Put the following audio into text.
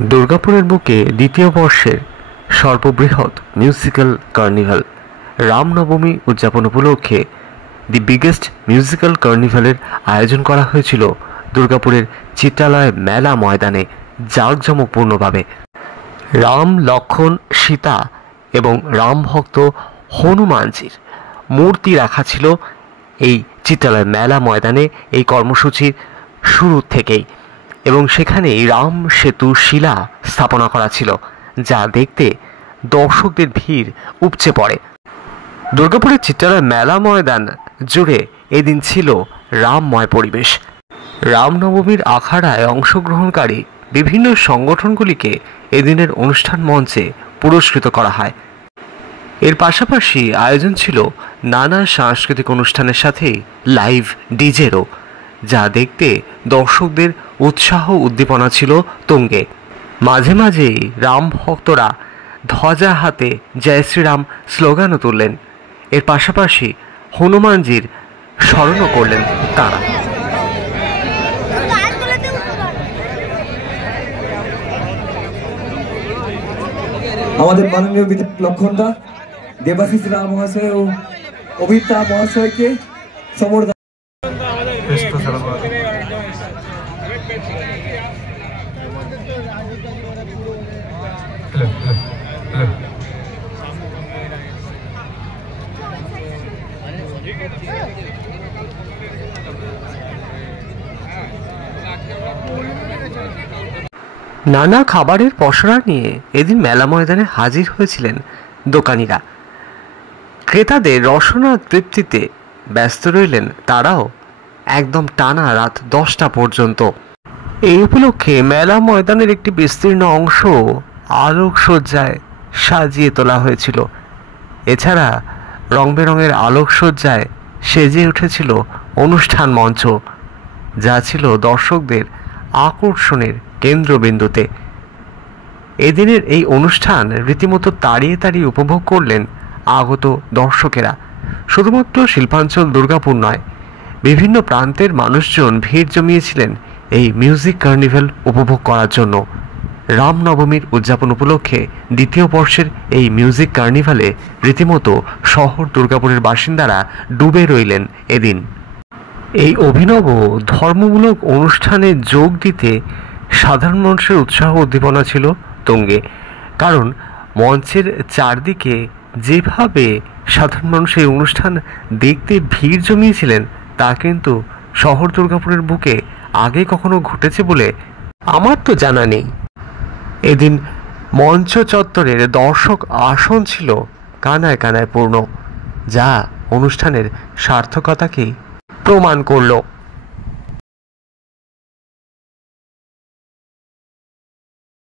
দুর্গাপুরের বুকে দ্বিতীয় বর্ষের সর্ববৃহৎ মিউজিক্যাল কার্নিভাল রামনবমী উদযাপন উপলক্ষে দি বিগেস্ট মিউজিক্যাল কার্নিভালের আয়োজন করা হয়েছিল দুর্গাপুরের চিত্রালয় মেলা ময়দানে জাঁকজমকপূর্ণভাবে। রাম, লক্ষ্মণ, সীতা এবং রাম ভক্ত হনুমানজির মূর্তি রাখা ছিল এই চিত্রালয় মেলা ময়দানে এই কর্মসূচির শুরু থেকেই, এবং সেখানেই রাম সেতু শিলা স্থাপনা করা ছিল, যা দেখতে দর্শকদের ভিড় উপচে পড়ে। দুর্গাপুরের চিত্রালয় মেলা ময়দান জুড়ে এদিন ছিল রামময় পরিবেশ। রামনবমীর আখাড়ায় অংশগ্রহণকারী বিভিন্ন সংগঠনগুলিকে এদিনের অনুষ্ঠান মঞ্চে পুরস্কৃত করা হয়। এর পাশাপাশি আয়োজন ছিল নানা সাংস্কৃতিক অনুষ্ঠানের সাথে লাইভ ডিজেরও, যা দেখতে দর্শকদের উৎসাহ উদ্দীপনা ছিল তুঙ্গে। মাঝে মাঝেই রাম ভক্তরা ধ্বজা হাতে জয় শ্রীরাম স্লোগানও তুললেন। এর পাশাপাশি হনুমানজির স্মরণও করলেন তারা। আমাদের মাননীয় বিধায়ক লক্ষ্মণদা, দেবাশিস রাম মহাশয় ও অভিতা মহাশয়কে সমর্থন। নানা খাবারের পসরা নিয়ে এদিন মেলা ময়দানে হাজির হয়েছিলেন দোকানিরা। ক্রেতাদের রসনা তৃপ্তিতে ব্যস্ত রইলেন তারাও একদম টানা রাত 10টা পর্যন্ত। এই উপলক্ষে মেলা ময়দানের একটি বিস্তীর্ণ অংশ আলোকসজ্জায় সাজিয়ে তোলা হয়েছিল। এছাড়া রং বেরঙের আলোকসজ্জায় সেজে উঠেছিল অনুষ্ঠান মঞ্চ, যা ছিল দর্শকদের আকর্ষণের কেন্দ্রবিন্দুতে। এদিনের এই অনুষ্ঠান রীতিমতো তাড়িয়ে তাড়িয়ে উপভোগ করলেন আগত দর্শকেরা। শুধুমাত্র শিল্পাঞ্চল দুর্গাপুর নয়, বিভিন্ন প্রান্তের মানুষজন ভিড় জমিয়েছিলেন এই মিউজিক কার্নিভাল উপভোগ করার জন্য। রামনবমীর উদযাপন উপলক্ষে দ্বিতীয় বর্ষের এই মিউজিক কার্নিভালে রীতিমতো শহর দুর্গাপুরের বাসিন্দারা ডুবে রইলেন এদিন। এই অভিনব ধর্মমূলক অনুষ্ঠানে যোগ দিতে সাধারণ মানুষের উৎসাহ উদ্দীপনা ছিল তুঙ্গে, কারণ মঞ্চের চারদিকে যেভাবে সাধারণ মানুষ এই অনুষ্ঠান দেখতে ভিড় জমিয়েছিলেন তা কিন্তু শহর দুর্গাপুরের বুকে আগে কখনো ঘটেছে বলে আমার তো জানা নেই। এদিন মঞ্চ চত্বরের দর্শক আসন ছিল কানায় কানায় পূর্ণ, যা অনুষ্ঠানের সার্থকতাকেই প্রমাণ করল।